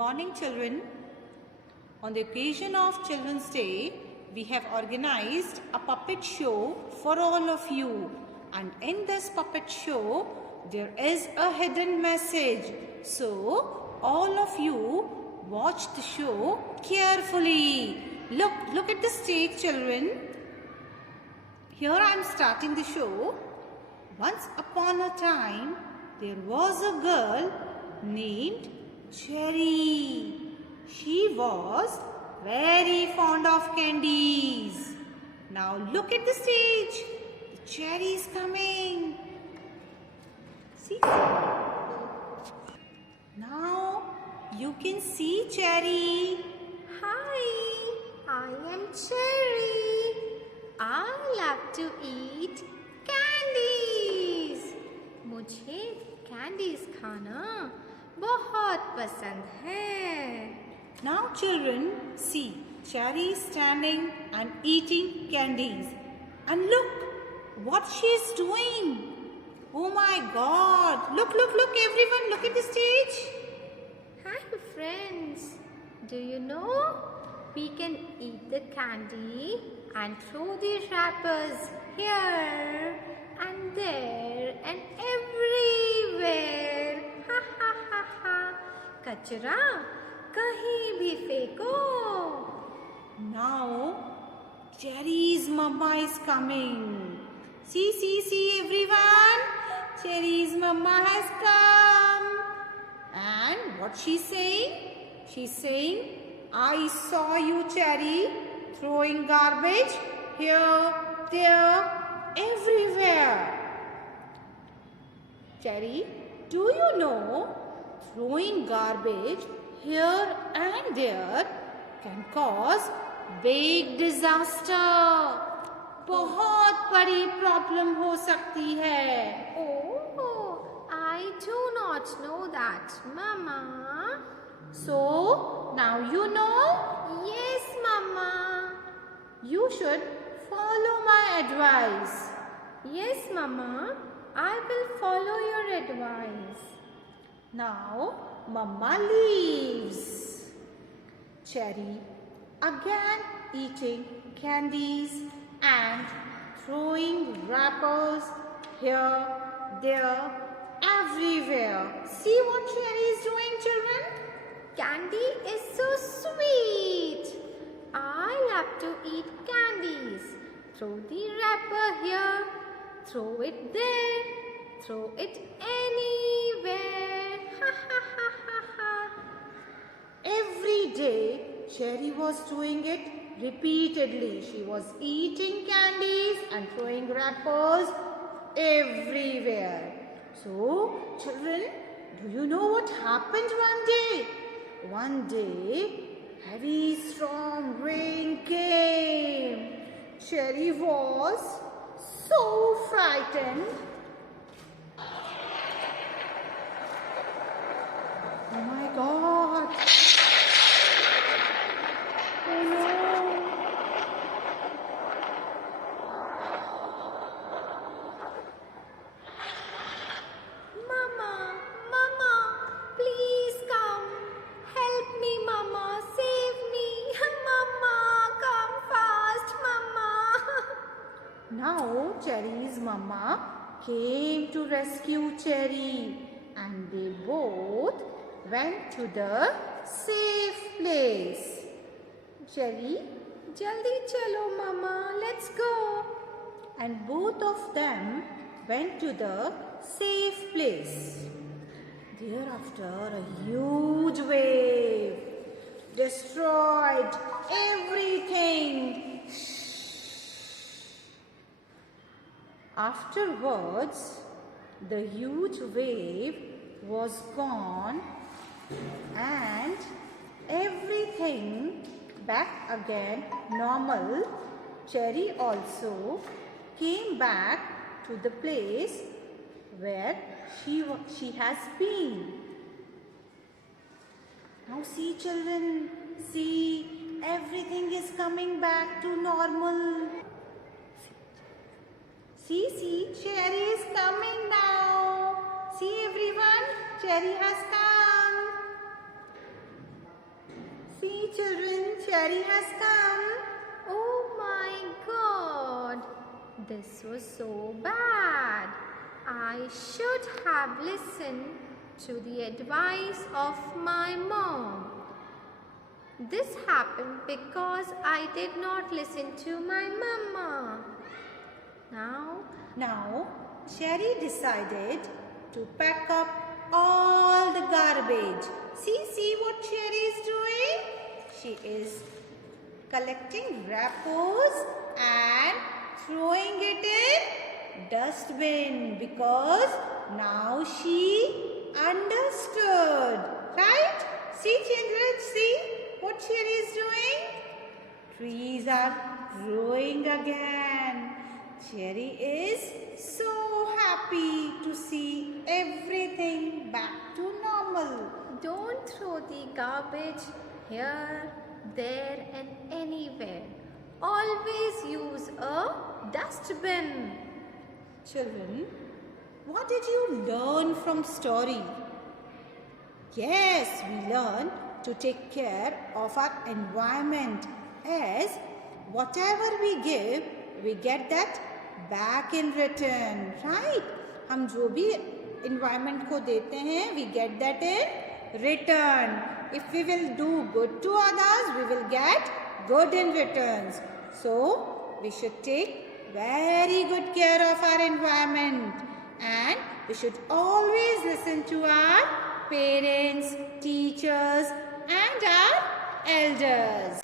morning, children. On the occasion of Children's Day, we have organized a puppet show for all of you. And in this puppet show, there is a hidden message. So, all of you watch the show carefully. Look at the stage, children. Here I am starting the show. Once upon a time, there was a girl named Cherry. She was very fond of candies. Now look at the stage. The cherry is coming. See? Now you can see Cherry. Hi, I am Cherry. I love to eat candies. मुझे candies खाना बहुत पसंद है. Now children, see Cherry standing and eating candies. And look what she is doing. Oh my God. Look everyone. Look at the stage. Hi friends. Do you know we can eat the candy and throw the wrappers here and there and everywhere. Ha ha ha ha. कचरा कहीं भी फेंको. Now Cherry's mama is coming. See everyone. Cherry's mama has come. And what she's saying? She's saying, I saw you, Cherry, throwing garbage here, there, everywhere. Cherry, do you know throwing garbage here and there can cause big disaster? बहुत बड़ी problem हो सकती है. Oh, I do not know that, Mama. So, now you know? Yes, Mama. You should follow my advice. Yes, Mama. I will follow your advice. Now, Mama leaves. Cherry again eating candies and throwing wrappers here, there, everywhere. See what Cherry is doing, children? Candy is so sweet. I love to eat candies. Throw the wrapper here, throw it there, throw it anywhere. Ha ha ha ha ha. Every day, Cherry was doing it repeatedly. She was eating candies and throwing wrappers everywhere. So, children, do you know what happened one day? One day, heavy strong rain came. Cherry was so frightened. Oh my God! Oh no! Mama, please come. Help me, Mama. Save me. Mama, come fast, Mama. Now Cherry's mama came to rescue Cherry and they both went to the safe place. Cherry, Jaldi chalo, Mama. Let's go. and both of them went to the safe place. Thereafter, a huge wave destroyed everything. Afterwards, the huge wave was gone and everything back again normal. Cherry also came back to the place where she has been. Now see children, see everything is coming back to normal. See, Cherry is coming now. See everyone, Cherry has come. children, Cherry has come. Oh my God, this was so bad. I should have listened to the advice of my mom. This happened because I did not listen to my mama. Now, Cherry decided to pack up all the garbage. See what Cherry is doing? She is collecting wrappers and throwing it in dustbin because now she understood. Right? See children, see what Cherry is doing? Trees are growing again. Cherry is so happy to see everything back to normal. Don't throw the garbage here, there and anywhere. Always use a dustbin. Children, what did you learn from story? Yes, we learn to take care of our environment as whatever we give, we get that back in return, right? हम जो भी environment को देते हैं, we get that in return. If we will do good to others, we will get good in returns. So, we should take very good care of our environment and we should always listen to our parents, teachers and our elders.